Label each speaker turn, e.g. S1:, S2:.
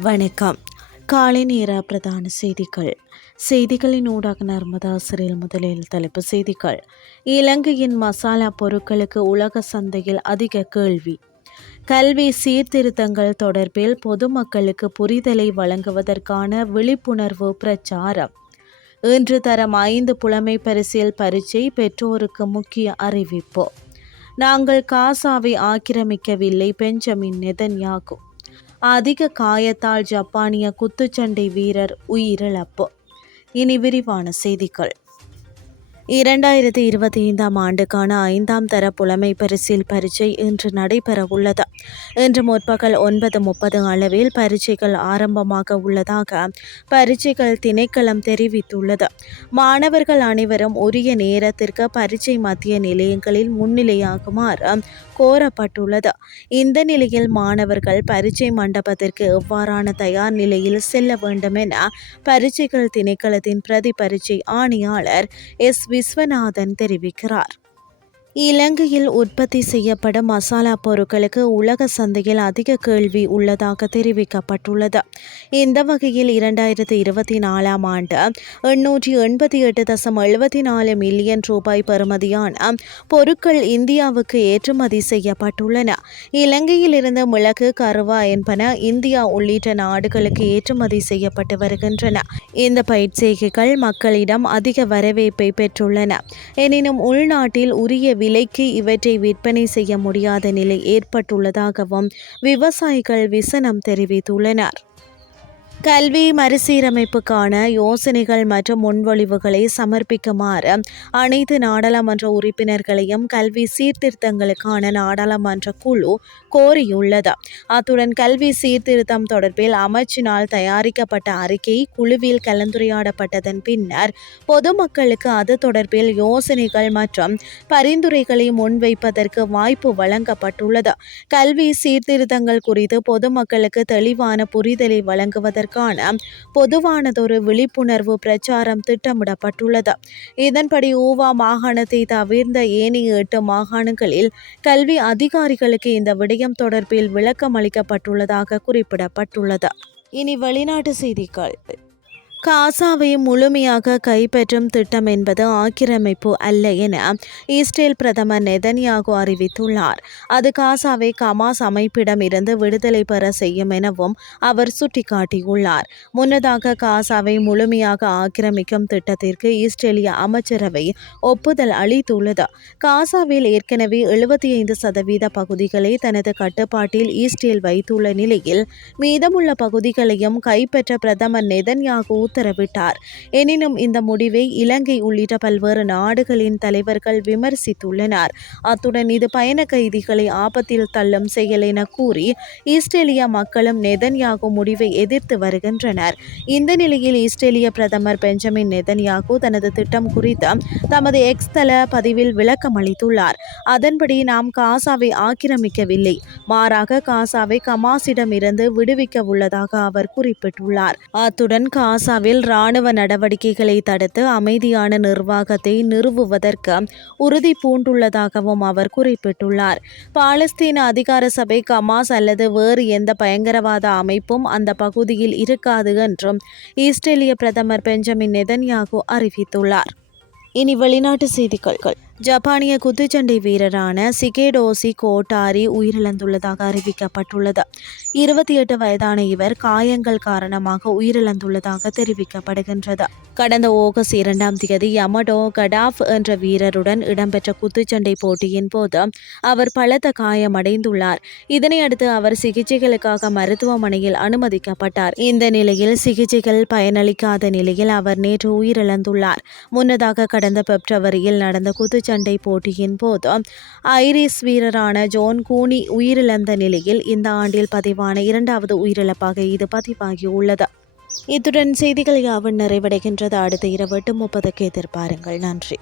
S1: வணக்கம். காலை நேர பிரதான செய்திகள். செய்திகளின் ஊடாக நர்மதா சிறையில் முதலில் தலைப்பு செய்திகள். இலங்கையின் மசாலா பொருட்களுக்கு உலக சந்தையில் அதிக கேள்வி. கல்வி சீர்திருத்தங்கள் தொடர்பில் பொதுமக்களுக்கு புரிதலை வழங்குவதற்கான விழிப்புணர்வு பிரச்சாரம். இன்று தரம் ஐந்து புலமை பரிசில் பரீட்சை பெற்றோருக்கு முக்கிய அறிவிப்பு. நாங்கள் காசாவை ஆக்கிரமிக்கவில்லை பெஞ்சமின் நெதன்யாகும் அதிக காயத்தால் ஜப்பானிய குத்துச்சண்டை வீரர் உயிரிழப்பு. இனி விரிவான செய்திகள். இரண்டாயிரத்தி இருபத்தி ஐந்தாம் ஆண்டுக்கான ஐந்தாம் தர புலமை பரிசில் பரீட்சை இன்று நடைபெற உள்ளது இன்று முற்பகல் ஒன்பது முப்பது அளவில் பரீட்சைகள் ஆரம்பமாக உள்ளதாக பரீட்சைகள் திணைக்களம் தெரிவித்துள்ளது. மாணவர்கள் அனைவரும் உரிய நேரத்திற்கு பரீட்சை மத்திய நிலையங்களில் முன்னிலையாகுமாறு கோரப்பட்டுள்ளது. இந்த நிலையில் மாணவர்கள் பரீட்சை மண்டபத்திற்கு எவ்வாறான தயார் நிலையில் செல்ல வேண்டும் என பரீட்சைகள் திணைக்களத்தின் பிரதி பரீட்சை ஆணையாளர் எஸ் விஸ்வநாதன் தெரிவிக்கிறார். இலங்கையில் உற்பத்தி செய்யப்படும் மசாலா பொருட்களுக்கு உலக சந்தையில் அதிக கேள்வி உள்ளதாக தெரிவிக்கப்பட்டுள்ளது. இந்த வகையில் இரண்டாயிரத்தி இருபத்தி நாலாம் ஆண்டு எண்ணூற்றி எண்பத்தி எட்டு தசம் எழுபத்தி நாலு மில்லியன் ரூபாய் பெறுமதியான பொருட்கள் இந்தியாவுக்கு ஏற்றுமதி செய்யப்பட்டுள்ளன. இலங்கையில் இருந்து மிளகு கருவா என்பன இந்தியா உள்ளிட்ட நாடுகளுக்கு ஏற்றுமதி செய்யப்பட்டு வருகின்றன. இந்த பயிற்சிகள் மக்களிடம் அதிக வரவேற்பை பெற்றுள்ளன. எனினும் உள்நாட்டில் உரிய விலைக்கு இவற்றை விற்பனை செய்ய முடியாத நிலை ஏற்பட்டுள்ளதாகவும் விவசாயிகள் விசனம் தெரிவித்துள்ளனர். கல்வி மறுசீரமைப்புக்கான யோசனைகள் மற்றும் முன்வொழிவுகளை சமர்ப்பிக்குமாறு அனைத்து நாடாளுமன்ற உறுப்பினர்களையும் கல்வி சீர்திருத்தங்களுக்கான நாடாளுமன்ற குழு கோரியுள்ளது. அத்துடன் கல்வி சீர்திருத்தம் தொடர்பில் அமைச்சினால் தயாரிக்கப்பட்ட அறிக்கை குழுவில் கலந்துரையாடப்பட்டதன் பின்னர் பொதுமக்களுக்கு அது தொடர்பில் யோசனைகள் மற்றும் பரிந்துரைகளை முன்வைப்பதற்கு வாய்ப்பு வழங்கப்பட்டுள்ளது. கல்வி சீர்திருத்தங்கள் குறித்து பொதுமக்களுக்கு தெளிவான புரிதலை வழங்குவதற்கு செய்வதற்கான பொதுவானதொரு விழிப்புணர்வு பிரச்சாரம் திட்டமிடப்பட்டுள்ளது. இதன்படி ஊவா மாகாணத்தை தவிர்ந்த ஏனைய எட்டு மாகாணங்களில் கல்வி அதிகாரிகளுக்கு இந்த விடயம் தொடர்பில் விளக்கம் அளிக்கப்பட்டுள்ளதாக குறிப்பிடப்பட்டுள்ளது. இனி வெளிநாட்டு செய்திகள். காசாவை முழுமையாக கைப்பற்றும் திட்டம் என்பது ஆக்கிரமிப்பு அல்ல என இஸ்ரேல் பிரதமர் நெதன்யாகு அறிவித்துள்ளார். அது காசாவை கமாஸ் அமைப்பிடம் இருந்து விடுதலை பெற செய்யும் எனவும் அவர் சுட்டிக்காட்டியுள்ளார். முன்னதாக காசாவை முழுமையாக ஆக்கிரமிக்கும் திட்டத்திற்கு இஸ்ரேலிய அமைச்சரவை ஒப்புதல் அளித்துள்ளது. காசாவில் ஏற்கனவே எழுபத்தி ஐந்து சதவீத பகுதிகளை தனது கட்டுப்பாட்டில் இஸ்ரேல் வைத்துள்ள நிலையில் மீதமுள்ள பகுதிகளையும் கைப்பற்ற பிரதமர் நெதன்யாகு உத்தரவிட்டார். எனினும் இந்த முடிவை இலங்கை உள்ளிட்ட பல்வேறு நாடுகளின் தலைவர்கள் விமர்சித்துள்ளனர். அத்துடன் இது பயண கைதிகளை ஆபத்தில் தள்ளும் செயல் என கூறி இஸ்ரேலிய மக்களும் நெதன்யாகு முடிவை எதிர்த்து வருகின்றனர். இந்த நிலையில் இஸ்ரேலிய பிரதமர் பெஞ்சமின் நெதன்யாகு தனது திட்டம் குறித்து தமது எக்ஸ் தள பதிவில் விளக்கம் அளித்துள்ளார். அதன்படி நாம் காசாவை ஆக்கிரமிக்கவில்லை. மாறாக காசாவை கமாசிடம் இருந்து விடுவிக்க உள்ளதாக அவர் குறிப்பிட்டுள்ளார். அத்துடன் காசா காசாவில் இராணுவ நடவடிக்கைகளை தடுத்து அமைதியான நிர்வாகத்தை நிறுவுவதற்கு உறுதி பூண்டுள்ளதாகவும் அவர் குறிப்பிட்டுள்ளார். பாலஸ்தீன அதிகார சபை கமாஸ் அல்லது வேறு எந்த பயங்கரவாத அமைப்பும் அந்த பகுதியில் இருக்காது என்றும் இஸ்ரேலிய பிரதமர் பெஞ்சமின் நெதன்யாகு அறிவித்துள்ளார். இனி வெளிநாட்டு செய்திகள். ஜப்பானிய குத்துச்சண்டை வீரரான சிகேடோசி கோட்டாரி உயிரிழந்துள்ளதாக அறிவிக்கப்பட்டுள்ளது. இருபத்தி எட்டு வயதான இவர் காயங்கள் காரணமாக உயிரிழந்துள்ளதாக தெரிவிக்கப்படுகின்றது. கடந்த ஆகஸ்ட் இரண்டாம் தேதி யமடோ கடாஃப் என்ற வீரருடன் இடம்பெற்ற குத்துச்சண்டை போட்டியின் போது அவர் பலத்த காயமடைந்துள்ளார். இதனையடுத்து அவர் சிகிச்சைகளுக்காக மருத்துவமனையில் அனுமதிக்கப்பட்டார். இந்த நிலையில் சிகிச்சைகள் பயனளிக்காத நிலையில் அவர் நேற்று உயிரிழந்துள்ளார். முன்னதாக கடந்த பிப்ரவரியில் நடந்த குத்து சண்டை போட்டியின் போது ஐரிஸ் வீரரான ஜோன் கூனி உயிரிழந்த நிலையில் இந்த ஆண்டில் பதிவான இரண்டாவது உயிரிழப்பாக இது பதிவாகியுள்ளது. இத்துடன் செய்திகள் யாவும் நிறைவடைகின்றது. அடுத்த இரவு எட்டு முப்பதுக்கு எதிர்பாருங்கள். நன்றி.